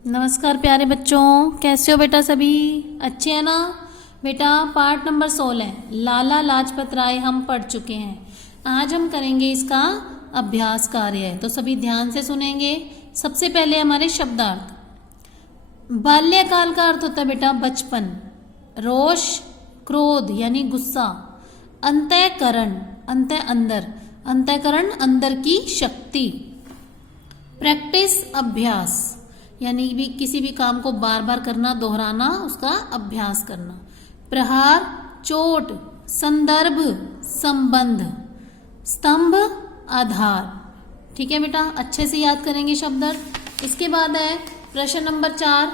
नमस्कार प्यारे बच्चों, कैसे हो बेटा? सभी अच्छे हैं ना? बेटा पार्ट नंबर 16 लाला लाजपत राय हम पढ़ चुके हैं। आज हम करेंगे इसका अभ्यास कार्य, तो सभी ध्यान से सुनेंगे। सबसे पहले हमारे शब्दार्थ। बाल्यकाल का अर्थ होता है बेटा बचपन। रोष, क्रोध यानी गुस्सा। अंतःकरण, अंत अंदर, अंतःकरण अंदर की शक्ति। प्रैक्टिस अभ्यास यानी भी किसी भी काम को बार बार करना, दोहराना, उसका अभ्यास करना। प्रहार, चोट। संदर्भ, संबंध। स्तंभ, आधार। ठीक है बेटा, अच्छे से याद करेंगे शब्दार्थ। इसके बाद है प्रश्न नंबर 4।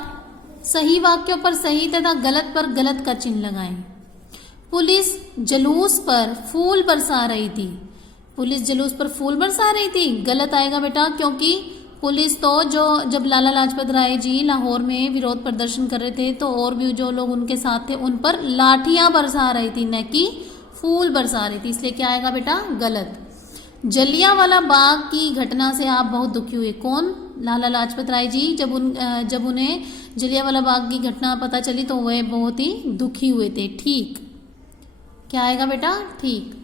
सही वाक्यों पर सही तथा गलत पर गलत का चिन्ह लगाएं। पुलिस जलूस पर फूल बरसा रही थी। पुलिस जलूस पर फूल बरसा रही थी, गलत आएगा बेटा, क्योंकि पुलिस तो जब लाला लाजपत राय जी लाहौर में विरोध प्रदर्शन कर रहे थे तो और भी जो लोग उनके साथ थे उन पर लाठियां बरसा रही थी, न कि फूल बरसा रही थी, इसलिए क्या आएगा बेटा? गलत। जलियांवाला बाग की घटना से आप बहुत दुखी हुए। कौन? लाला लाजपत राय जी। जब उन्हें जलियांवाला बाग की घटना पता चली तो वह बहुत ही दुखी हुए थे। ठीक, क्या आएगा बेटा? ठीक।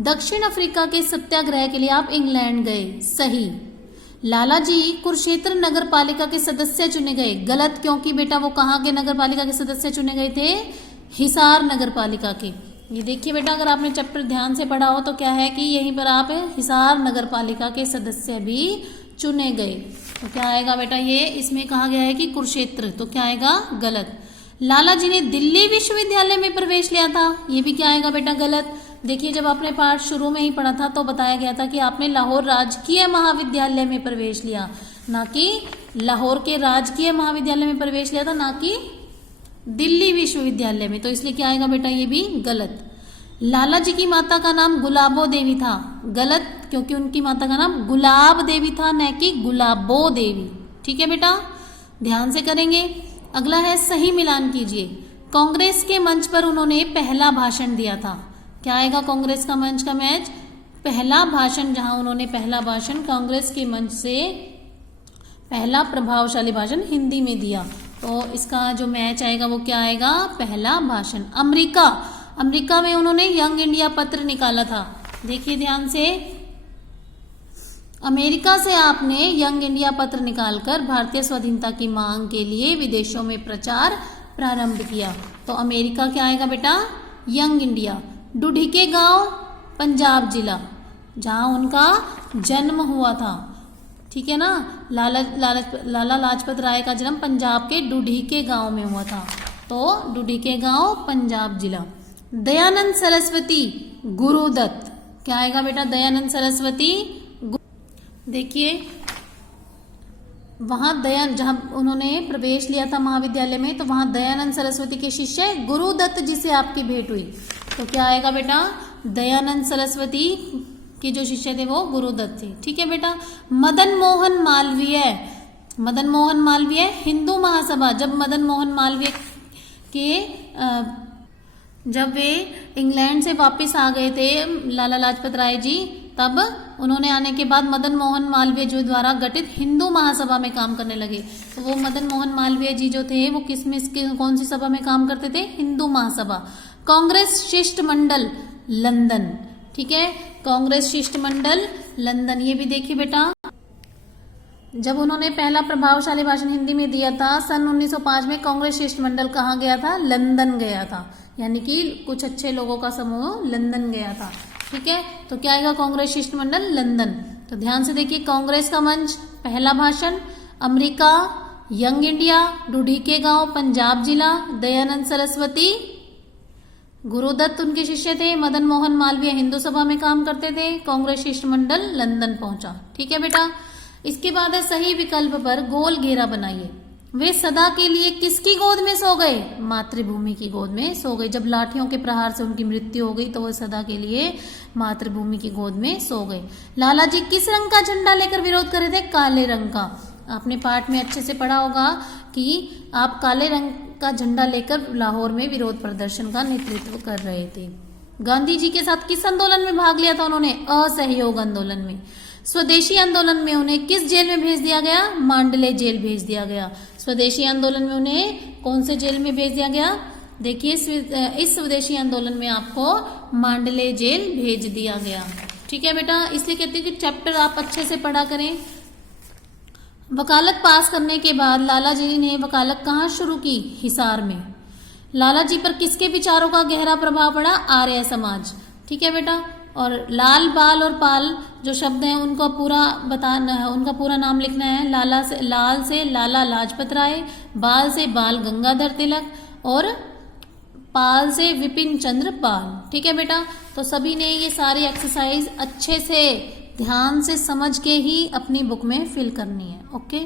दक्षिण अफ्रीका के सत्याग्रह के लिए आप इंग्लैंड गए। सही। लाला जी कुरुक्षेत्र नगर पालिका के सदस्य चुने गए। गलत, क्योंकि बेटा वो कहाँ के नगर पालिका के सदस्य चुने गए थे? हिसार नगर पालिका के। ये देखिए बेटा, अगर आपने चैप्टर ध्यान से पढ़ा हो तो क्या है कि यहीं पर आप हिसार नगर पालिका के सदस्य भी चुने गए। तो क्या आएगा बेटा? ये इसमें कहा गया है कि कुरुक्षेत्र, तो क्या आएगा? गलत। लाला जी ने दिल्ली विश्वविद्यालय में प्रवेश लिया था। ये भी क्या आएगा बेटा? गलत। देखिए, जब आपने पाठ शुरू में ही पढ़ा था तो बताया गया था कि आपने लाहौर राजकीय महाविद्यालय में प्रवेश लिया, ना कि लाहौर के राजकीय महाविद्यालय में प्रवेश लिया था, ना कि दिल्ली विश्वविद्यालय में, तो इसलिए क्या आएगा बेटा? ये भी गलत। लाला जी की माता का नाम गुलाबो देवी था। गलत, क्योंकि उनकी माता का नाम गुलाब देवी था, न कि गुलाबो देवी। ठीक है बेटा, ध्यान से करेंगे। अगला है सही मिलान कीजिए। कांग्रेस के मंच पर उन्होंने पहला भाषण दिया था। क्या आएगा कांग्रेस का मंच का मैच? पहला भाषण, जहां उन्होंने पहला भाषण कांग्रेस के मंच से पहला प्रभावशाली भाषण हिंदी में दिया, तो इसका जो मैच आएगा वो क्या आएगा? पहला भाषण। अमेरिका में उन्होंने यंग इंडिया पत्र निकाला था। देखिए ध्यान से, अमेरिका से आपने यंग इंडिया पत्र निकालकर भारतीय स्वाधीनता की मांग के लिए विदेशों में प्रचार प्रारंभ किया। तो अमेरिका क्या आएगा बेटा? Young India. ढूढीके गांव, पंजाब जिला, जहां उनका जन्म हुआ था। ठीक है ना, लाला लाजपत राय का जन्म पंजाब के ढूढीके गांव में हुआ था, तो ढूढीके गांव, पंजाब जिला। दयानंद सरस्वती, गुरुदत्त, क्या आएगा बेटा? दयानंद सरस्वती। देखिए वहां जहां उन्होंने प्रवेश लिया था महाविद्यालय में, तो वहां दयानंद सरस्वती के शिष्य गुरुदत्त जी से आपकी भेंट हुई, तो क्या आएगा बेटा? दयानंद सरस्वती के जो शिष्य थे वो गुरुदत्त थे। ठीक है बेटा। मदन मोहन मालवीय हिंदू महासभा, जब मदन मोहन मालवीय जब वे इंग्लैंड से वापस आ गए थे लाला लाजपत राय जी, तब उन्होंने आने के बाद मदन मोहन मालवीय जी द्वारा गठित हिंदू महासभा में काम करने लगे। तो वो मदन मोहन मालवीय जी जो थे वो कौन सी सभा में काम करते थे? हिंदू महासभा। कांग्रेस शिष्टमंडल, लंदन। ठीक है, कांग्रेस शिष्टमंडल, लंदन। ये भी देखिए बेटा, जब उन्होंने पहला प्रभावशाली भाषण हिंदी में दिया था सन 1905 में, कांग्रेस शिष्टमंडल कहाँ गया था? लंदन गया था, यानी कि कुछ अच्छे लोगों का समूह लंदन गया था। ठीक है, तो क्या आएगा? कांग्रेस शिष्टमंडल, लंदन। तो ध्यान से देखिए, कांग्रेस का मंच, पहला भाषण, अमेरिका, यंग इंडिया, ढूढीके गांव, पंजाब जिला, दयानंद सरस्वती, गुरुदत्त उनके शिष्य थे, मदन मोहन मालवीय हिंदू सभा में काम करते थे, कांग्रेस शिष्टमंडल लंदन पहुंचा। ठीक है बेटा। इसके बाद है सही विकल्प पर गोल घेरा बनाइए। वे सदा के लिए किसकी गोद में सो गए? मातृभूमि की गोद में सो गए। जब लाठियों के प्रहार से उनकी मृत्यु हो गई तो वह सदा के लिए मातृभूमि की गोद में सो गए। लाला जी किस रंग का झंडा लेकर विरोध कर रहे थे? काले रंग का। आपने पाठ में अच्छे से पढ़ा होगा कि आप काले रंग का झंडा लेकर लाहौर में विरोध प्रदर्शन का नेतृत्व कर रहे थे। गांधी जी के साथ किस आंदोलन में भाग लिया था उन्होंने? असहयोग आंदोलन में। स्वदेशी आंदोलन में उन्हें किस जेल में भेज दिया गया? मांडले जेल भेज दिया गया। स्वदेशी आंदोलन में उन्हें कौन से जेल में भेज दिया गया? देखिए इस स्वदेशी आंदोलन में आपको मांडले जेल भेज दिया गया। ठीक है बेटा, इसलिए कहते हैं कि चैप्टर आप अच्छे से पढ़ा करें। वकालत पास करने के बाद लाला जी ने वकालत कहाँ शुरू की? हिसार में। लाला जी पर किसके विचारों का गहरा प्रभाव पड़ा? आर्य समाज। ठीक है बेटा, और लाल, बाल और पाल जो शब्द हैं उनको पूरा बताना है, उनका पूरा नाम लिखना है। लाल से लाला लाजपत राय, बाल से बाल गंगाधर तिलक और पाल से विपिन चंद्र पाल। ठीक है बेटा, तो सभी ने ये सारी एक्सरसाइज अच्छे से ध्यान से समझ के ही अपनी बुक में फिल करनी है। ओके।